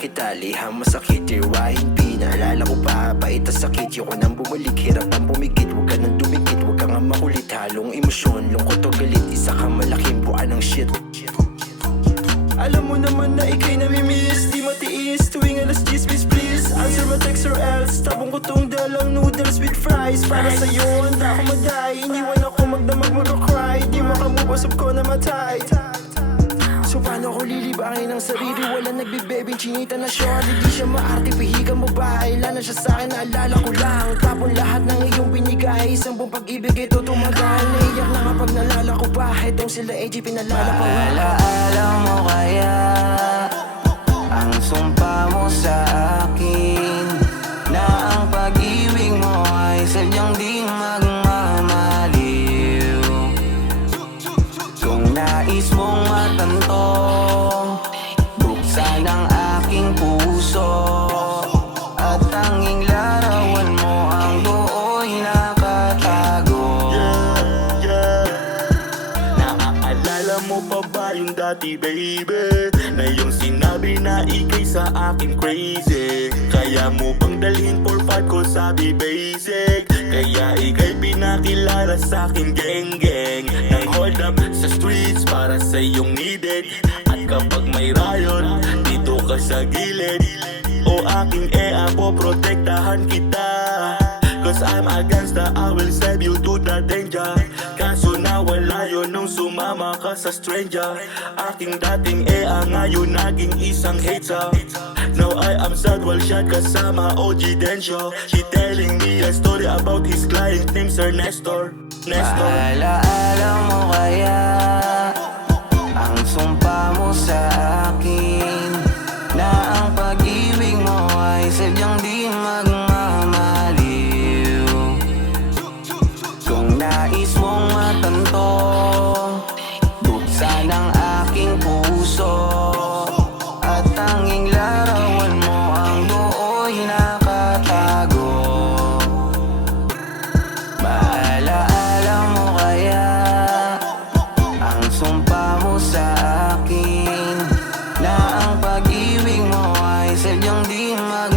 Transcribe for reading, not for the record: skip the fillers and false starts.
kita, liham masakit, tirwahin pinaalala ko pa, bait at sakit. Yoko nang bumalik, hirap ang pumikit. Huwag ka nang dumikit, huwag ka nga makulit. Halong emosyon, lungkot o galit, isa kang malaking buwan ng shit. Alam mo naman na ikay namimiss, di matiis tuwing alas 10, please answer my text or else. Tabong ko tong dalang noodles with fries. Para sa'yo, handa ako maday. Iniwan ako magdamag mag-cry. Di makamubasap ko na matay. So paano ko lilibangin ang sarili? Wala nagbibebing chinita na short. Hindi siya maarte, pihigan mo ba? Ilan na siya sa'kin, naalala ko lang. Tapon lahat ng iyong binigay. Isang buong pag-ibig ito tumagal. Naiyak na kapag nalala ko pa. Itong sila AG pinalala pa. Alaala mo kaya ang sumpa mo sa akin, na ang pag-ibig mo ay sadyang di magmamaliw. Kung nais mong matanto, buksan ang aking puso, at tanging larawan mo ang do'y nakatago. Naaalala mo pa ba yung dati, baby, na yung sinabi na ikay sa akin crazy? Kaya mo bang dalhin for fight ko sabi basic? Kaya ikay pinakilala sa akin geng-geng, nang hold up sa streets para sa iyong needed. At kapag may riot, dito ka sa gilid. O aking po, protektahan kita. Cause I'm a gangsta, I will save you to the danger. Kaso nawala yun nung sumama ka sa stranger. Aking dating ngayon naging isang hater. Now I am sad while shot kasama OG Densyo. He telling me a story about his client named Sir Nestor. Alaala mo kaya ang sumpa mo sa akin, na ang pag-ibig mo ay sadyang di magmamaliw. Kung nais mong matanto, buksan ang aking puso, at tanging larawan mo ang do'y nakatago. Alaala mo kaya ang sumpa mo sa akin, na ang pag-ibig mo ay sadyang di magmamaliw.